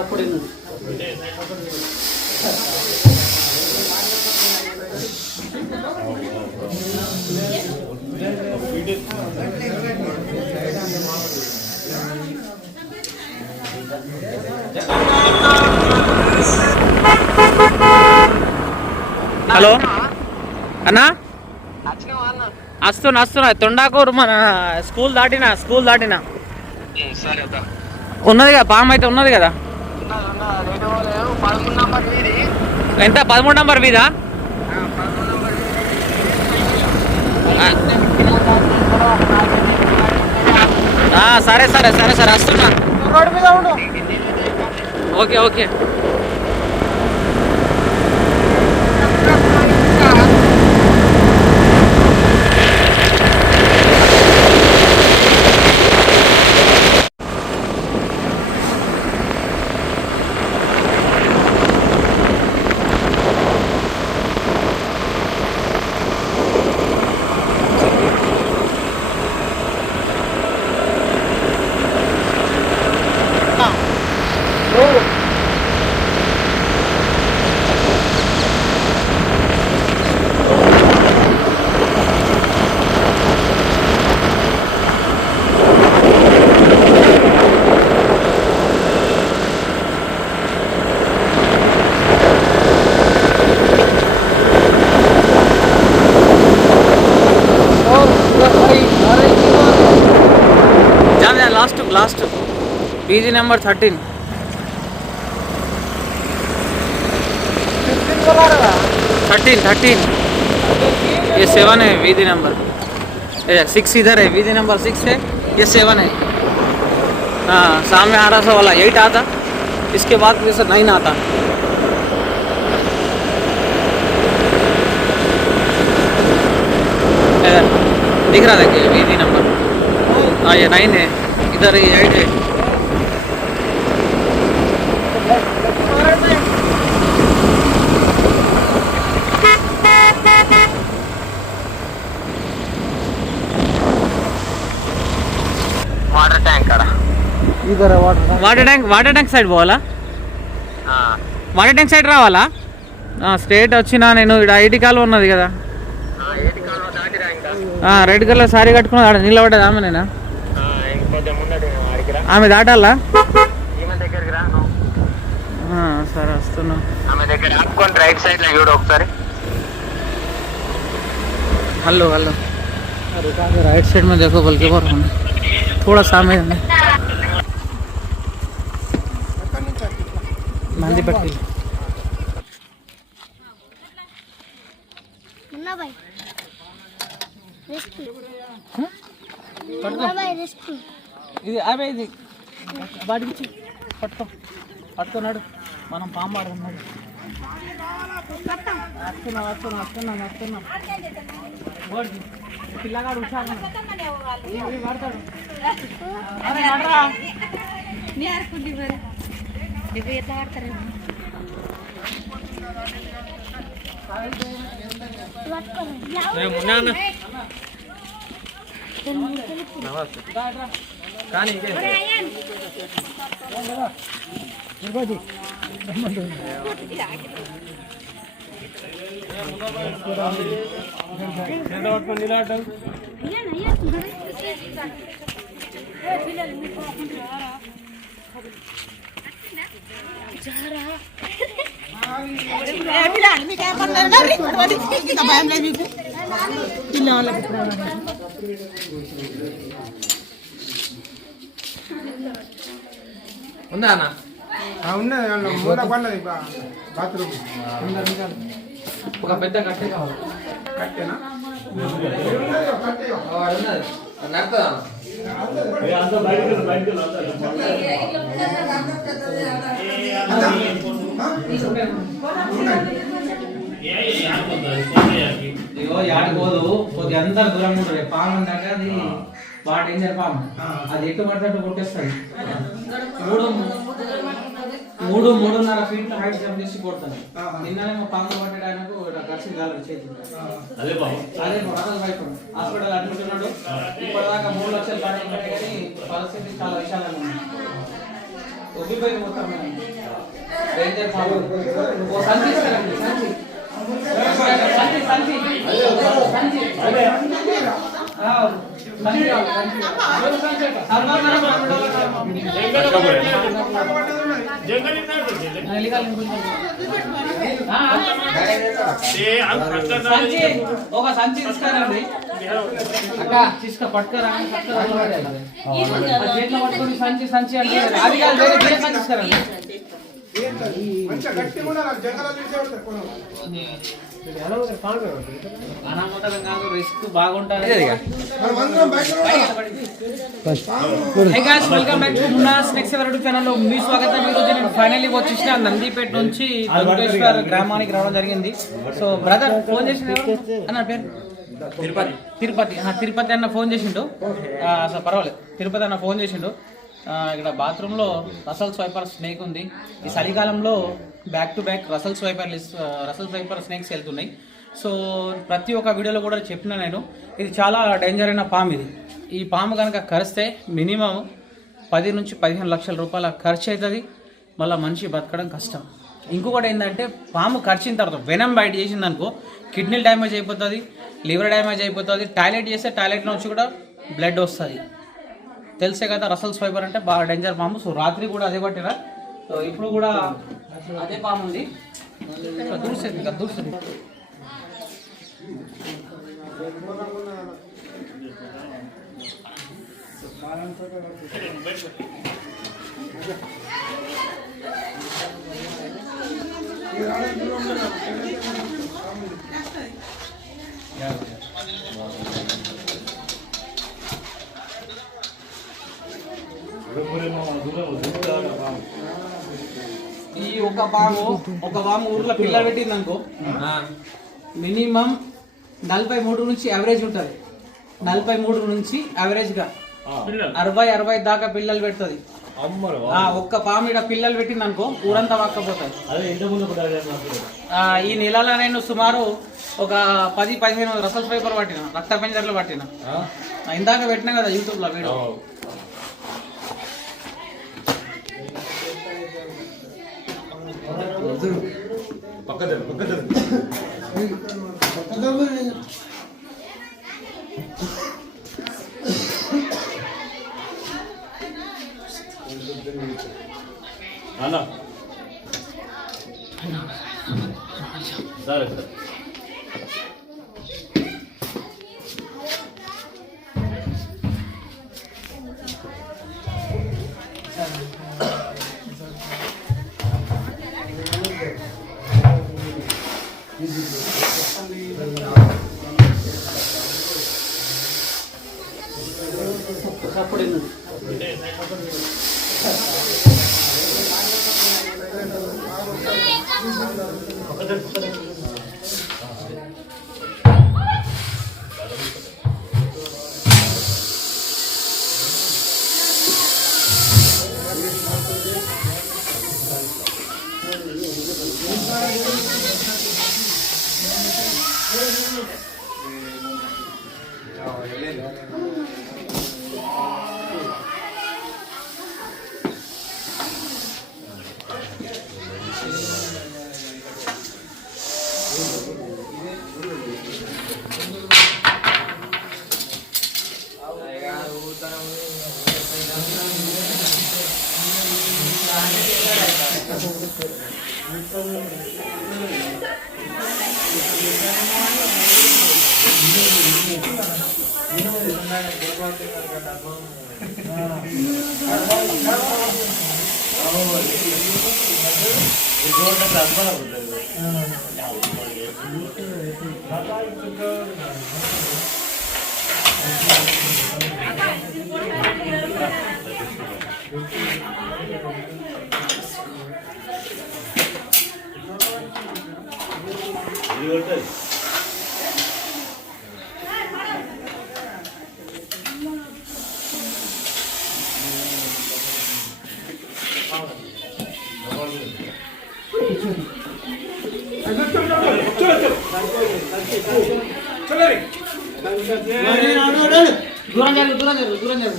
Support hello అన్నా వస్తున్నా తొండాకూరు మన స్కూల్ దాటినా ఉన్నది కదా పాము అయితే ఉన్నది కదా ఎంత 13 నంబర్ వీధా సరే వస్తున్నా ఓకే लास्ट पीजी नंबर 13 ये 7 है वीजी नंबर 6 इधर है वीजी नंबर 6 है ये 7 है हाँ सामने 1800 वाला 8 आता इसके बाद जैसे 9 आता दिख रहा देखिए वीजी नंबर हाँ ये 9 है इधर ये 8 है वाटर टैंक इधर वाटर टैंक सैड పోవాలా వాటర్ ట్యాంక్ సైడ్ రావాలా స్ట్రేట్ వచ్చినా నేను ఇక్కడ ఐటీ కాలువ ఉన్నది కదా రెడ్ కలర్ సారీ కట్టుకుని ఆడ నిలబడ్డది ఆమె నేనా ఆమె దాటాలా సరే వస్తున్నా ఆమె దగ్గర ఆపుకొని రైట్ సైడ్ లో చూడు ఒకసారి हेलो राइट साइड में देखो बल्कि और थोड़ा सामने मंदी पट्टी मुन्ना भाई रेस्क्यू ఇది అవే ఇది వాడికి పట్టుకున్నాడు మనం పాము ఆడుకున్నాడు వస్తున్నాం పిల్లగాడు హుషారు పడతాడు ఎట్లా పడతారు కానీ ఉందా అన్న ఉన్నది మూల పన్నది బాత్రూమ్ ఒక పెద్ద కట్టె కావాలి కట్టెనా ఇగో యాడిపోదు కొద్ది అంతా దూరంగా ఉంటుంది పాము అంటాక అది బాగా డేంజర్ పాము అది ఎట్టు పడితే కొట్టేస్తుంది 3.5 ఫీట్ల హైట్ జంప్ చేసి కొడతాను నిన్ననేమో పాము పట్టడానికి ఖర్చు కాలేదు చేతి అదే రకాల వైపు హాస్పిటల్ అడ్మిట్ ఉన్నాడు ఇప్పటిదాకా 3 లక్షలు పడే కానీ పరిస్థితి చాలా విశాలంగా ఉంది ఒబ్బిపోయింది మొత్తం డేంజర్ పాము. ఓ సంచి ఇస్తారండి, సంచి. సంచి సంచి సంచి. ఆ, సంచి కావాలి, సంచి కావాలి. సంచి ఒక సంచి తీసుకురండి అక్క, తీసుకు పట్టుకురా చేతిలో పట్టుకుని సంచి సంచి అంటే అది కాదు, వేరే వేరే సంచి తీసుకురండి. మంచిగా గట్టిగా ఉండాలి, జంగలో తీసే ఉంటారు కొనం. అనామోదం కాదు, రిస్క్ బాగుంటుంది. మనం అందరం బయట hey guys, welcome back to మున్నాస్ నెక్స్ట్ ఎవర్ యూట్యూబ్ ఛానల్ లో మీ స్వాగతం. ఈ రోజు నేను ఫైనల్లీ వచ్చేసిన నందిపేట నుంచి దుర్గేశ్వర్ గ్రామానికి రావడం జరిగింది. సో బ్రదర్ ఫోన్ చేసిన అన్న పేరు తిరుపతి. తిరుపతి తిరుపతి అన్న ఫోన్ చేసిండు. అసలు పర్వాలేదు, తిరుపతి అన్న ఫోన్ చేసిండు. ఇక్కడ బాత్రూంలో రసల్ స్వైపర్ స్నేక్ ఉంది. ఈ చలికాలంలో back to back Russell Swiper snakes వెళ్తున్నాయి. సో ప్రతి ఒక్క వీడియోలో కూడా చెప్పిన నేను, ఇది చాలా డేంజర్ అయిన పాము. ఈ పాము కనుక కరిస్తే మినిమం 10 నుంచి 15 లక్షల రూపాయల ఖర్చు అవుతుంది. మళ్ళీ మనిషి బతకడం కష్టం. ఇంకొకటి ఏంటంటే, పాము కరిచిన తర్వాత వెనం బయట చేసింది అనుకో, కిడ్నీలు డ్యామేజ్ అయిపోతుంది, లివర్ డ్యామేజ్ అయిపోతుంది. టాయిలెట్ చేస్తే టాయిలెట్ నుంచి కూడా బ్లడ్ వస్తుంది. తెలిసే కదా రసల్ స్వైపర్ అంటే బాగా డేంజర్ పాము. సో రాత్రి కూడా అదే పట్టినా. సో ఇప్పుడు కూడా అదే పాము ఉంది. దూర్సేది ఈ ఒక పాము ఊర్లో పిల్లలు పెట్టింది అనుకో, మినిమం 43 నుంచి యావరేజ్ ఉంటుంది. 43 నుంచి యావరేజ్గా 60 దాకా పిల్లలు పెడుతుంది. ఒక్క పాము ఇక్కడ పిల్లలు పెట్టింది అనుకో, ఊరంతా వాక్కపోతుంది. ఈ నెలలో నేను సుమారు ఒక 10-15 రసల్ స్వైపర్ పట్టిన, రక్త పెంజర్లు పట్టిన. ఇందాక పెట్టినా కదా యూట్యూబ్లో వీడియో. దూరం జరుగు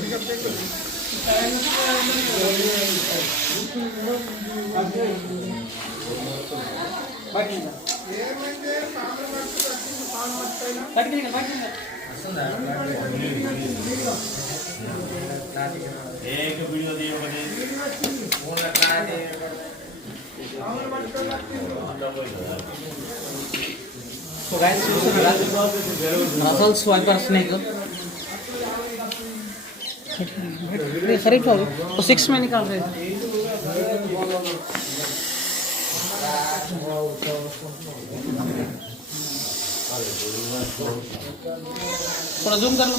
ఏమైతే సాంబార్ పట్టుకు సాంబార్ పైన एक वीडियो दिए बने फोन लगा दे సాంబార్ పట్టుకు तो गाइस मसल स्वाइपर स्नेक खरीद पाओगे तो 6 में निकाल रहे हैं थोड़ा जूम कर लो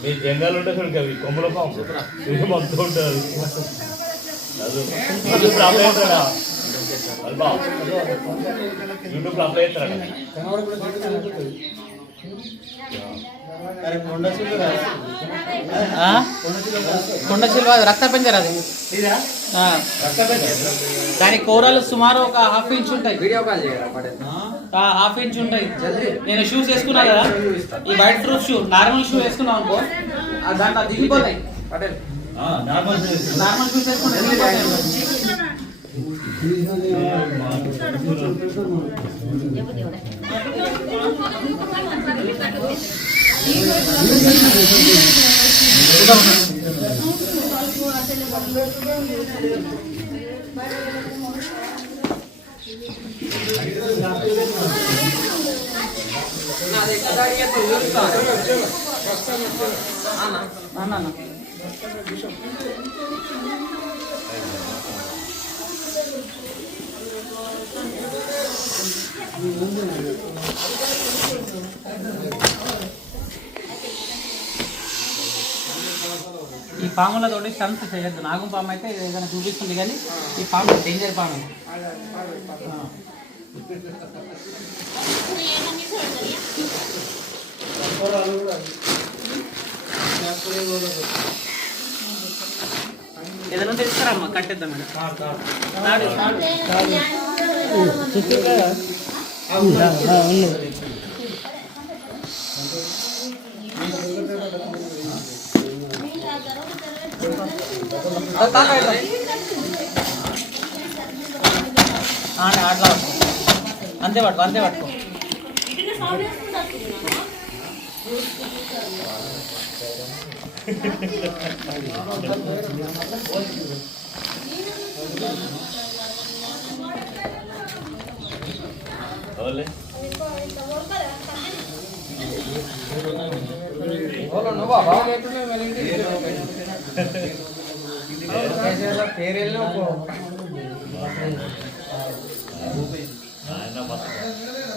మీ జంగల్ ఉంటే చూడు కవి కొమ్మల పాము ఇది మొత్తం ఉంటుంది అది యూట్యూబ్ అప్లై చేస్తాడా అల్బా యూట్యూబ్ అప్లై చేస్తాడా కొండ చిల్వ రక్త పంజర్ అది దాని కూరలు సుమారు ఒక హాఫ్ ఇంచ్ ఉంటాయి వీడియో కాల్ హాఫ్ ఇంచ్ ఉంటాయి నేను షూస్ వేసుకున్నా కదా ఈ white proof shoe normal shoe వేసుకున్నావు అనుకో దాంట్లో దిగిపోతాయి నార్మల్ షూస్ వేసుకుంటే దిగిపోతాయి ఈ పాములతోటి స్టంప్స్ చేయొద్దు నాగం పాము అయితే ఏదైనా చూపిస్తుంది కానీ ఈ పాము డేంజర్ పాము ఏదైనా తెలుస్తారమ్మా కట్టేద్దాం అట్లా అంతే పట్టుకో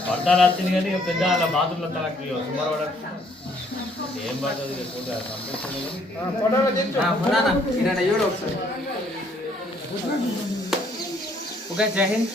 పడతారు వచ్చింది కానీ పెద్ద అలా బాత్రూంలో తనకి సుమారు ఏం పడుతుంది ఓకే జై హింద్.